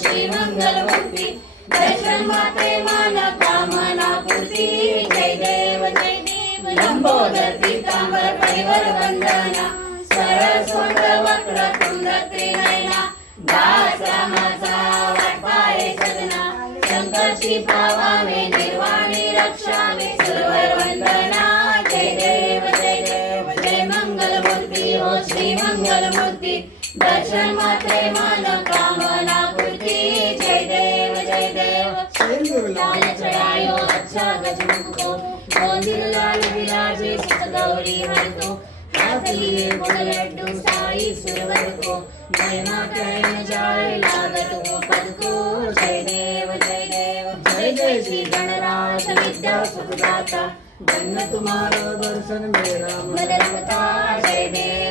श्री मंगलमूर्ती दर्शन मात्रे मन कामना पूर्ती जय देव लंबोदर पीतांबर परिवर वंदना सरस्वत वक्र तुंड त्रिनयना दास रामाचा वाटपाये सदना शंकरची पावावे निर्वाणी रक्षावे सर्वर वंदना जय देव जय मंगलमूर्ती हो श्री मंगलमूर्ती दर्शन मात्रे मन कामना पूर्ती जय देव लाल चढ़ायो अच्छा गजमुख को गोंदिल लाल विराजे सुत गौरी हर को हाथ लिए गुण लड्डू साई सुरवर को महिमा कहन जाए लागत हो पद को जय देव जय श्री गणराज विद्या सुखदाता धन्य तुम्हारो दर्शन मेरा मन रमता जय देव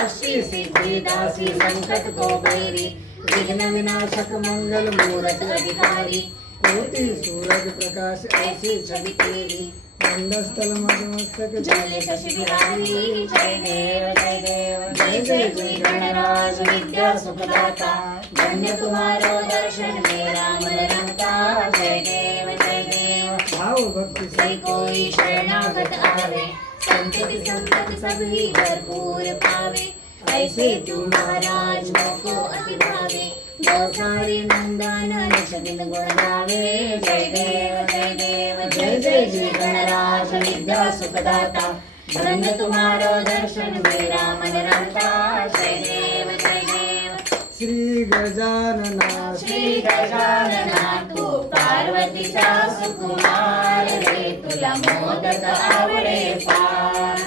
अष्टी सिद्धि दासी संकट को बैरी विघ्न विनाशक मंगल मूरत अधिकारी कोटि सूरज प्रकाश ऐसी छवि तेरी मंदस्थल मस्तक जले शशि बिहारी जय देव जय श्री गणराज विद्या सुखदाता धन्य तुम्हारो दर्शन मेरा मन रमता जय देव भाव भक्ति से कोई शरणागत आवे संतति संपत सभी भरपूर पावे ऐसे तू महाराज मोको अति भावे दो सारे नंदन निश दिन गुण गावे जय देव जय श्री गणराज विद्या सुखदाता धन्य तुम्हारो दर्शन मेरा मन रमता जय देव श्री गजानना तू पार्वतीचा सुकुमार रे तुला मोदक आवडे फार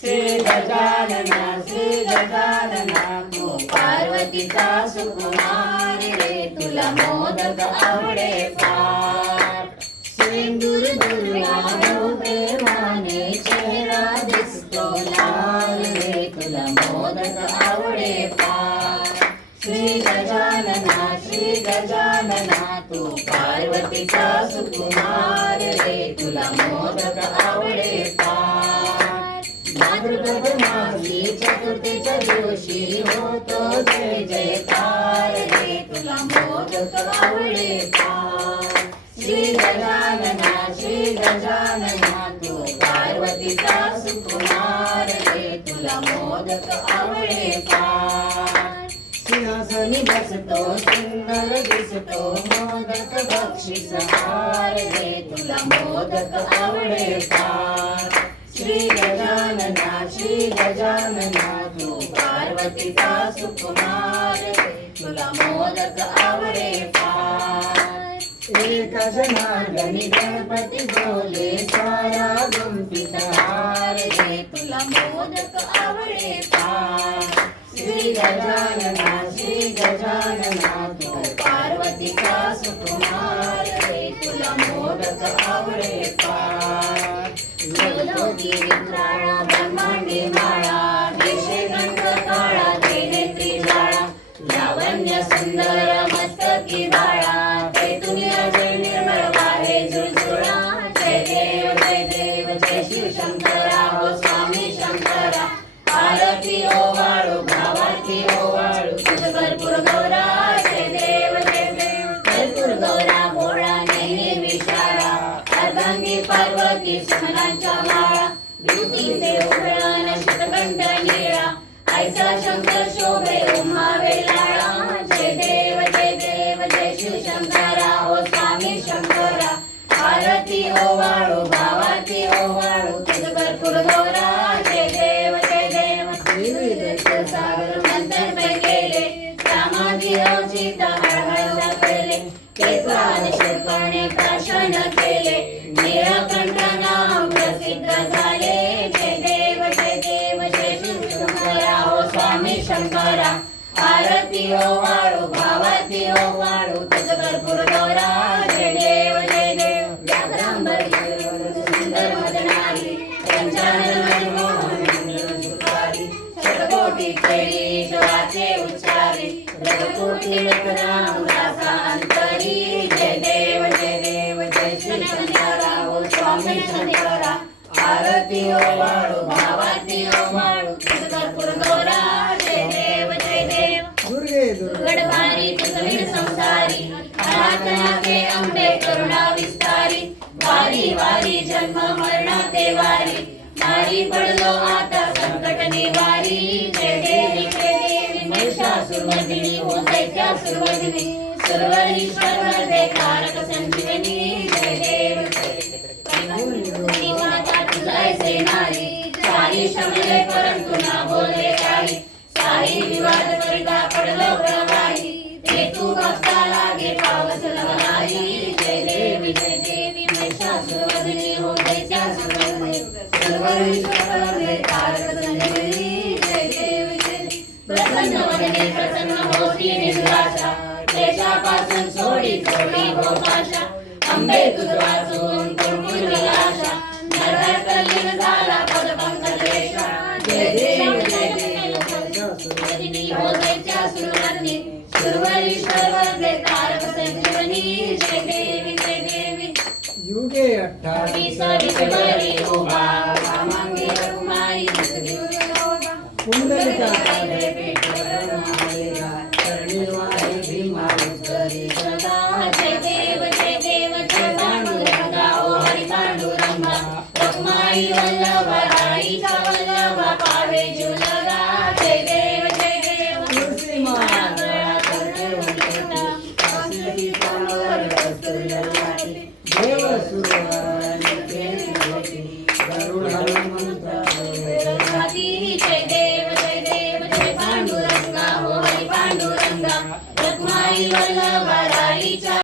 श्री गजानना तू पार्वतीचा सुकुमार रे तुला मोदक आवडे फार सिंदूर दुर्वानो प्रेमाने चेहरा दिसतो लाल रे तुला मोदक आवडे फार श्री गजानना तू पार्वतीचा सुकुमार रे तुला मोदक आवडे फार भाद्रपद मासी चतुर्थीच्या दिवशी होतो जय जयकार रे तुला मोदक आवडे फार श्री गजानना तू पार्वतीचा सुकुमार रे तुला मोदक आवडे फार सिंहासनी बसतो सुंदर दिसतो मोदक बक्षीस हार रे तुला मोदक आवडे फार श्री गजानना तू पार्वतीचा सुकुमार रे तुला मोदक आवडे फार एक जनार्दनी गणपती बोले सारा गुंफित हार रे तुला मोदक आवडे फार श्री गजानना तू पार्वतीचा सुकुमार रे तुला मोदक आवडे फार ज्योती विक्राळा ब्रह्मांडी माळा देशे गंध काळा तेने त्रिजाळा लावण्य सुंदर मस्तकी बाळा पैतुनी अजय निर्मळ वाहे झुळझुळा जय देव जय शिव शंकरा हो स्वामी शंकरा आरती ओवाळू भावाती ओवाळू तुझ भरपूर गौरा जय देव भरपूर गौरा भोळा नेहमी विशाळा अर्धांगी पार्वती सुमनांच्या माळा विभूतीचे उधळण शतकंठ नीळा ऐसा शंकर शोभे उमा वेलाळा जय देव जय शिव शंकरा हो स्वामी शंकरा आरती ओवाळू भावाती ओवाळू तुझ भरपूर गौरा जय देव सागर मंथन पै केले समाधी अवचिता हळहळ दाखवले केतवान शिरपणे प्राशन केले नीळकंठ नाम प्रसिद्ध झाले जय देव जय शिव शंकरा हो स्वामी शंकरा आरती ओवाळू भावाती ओवाळू तुझ भरपूर गौरा जय देव व्याघ्रांबर सुंदर मदनारी पंचानन मनमोहन सुखारी शतकोटी केली शिवाचे उच्चारी रघुकोटी नाम दासा अंतरी जय देव जय श्री शंकरा हो स्वामी शंकरा आरती ओवाळू भावाती ओवाळू तुझ भरपूर गौरा जय देव दुर्गे गडवारी तुझ वीर माते वारी मारी पडलो आता संकट निवारी जय देवी महिषासुरमर्दिनी हो दैत्यासुरमर्दिनी सर्व ईश्वर वरदे कारक संजीवनी जय देव जय माता तुझा ऐसे नारी सारी शमले परंतु ना बोले काही सारी विवाद परिदा पडलो प्रवाही ते तू भक्ता लागे पावस लवलाई जय देवी महिषासुरमर्दिनी हो दैत्यासुरमर्दिनी सर्व ईश्वर वरदे कारक संजीवनी जय देव प्रसन्न वदने प्रसन्न होती निराशा क्लेशापासून सोडी सोडी हो पाशा अंबे तुझ वाचून कुरकुरली आशा नरहर तल्लीन झाला पदपंकजेशा जय देव महिषासुरमर्दिनी हो दैत्यासुरमर्दिनी सर्व ईश्वर वरदे कारक संजीवनी जय देवी युगे 28 विश्वरी उभा वामांगी रघुमाई पुंडलिकाकारे पेटवरमालेगा कर्णिवारी भीमावतरी सदा जय देव जय पांडुरंगा ओ हरी पांडुरंगा रखमाई वल्लभा राईचा वल्लभा पावे जुलगा जय देव तुलसी माला करते उलटा वासुकी पानावर कस्तुरी ललाटे देव सुर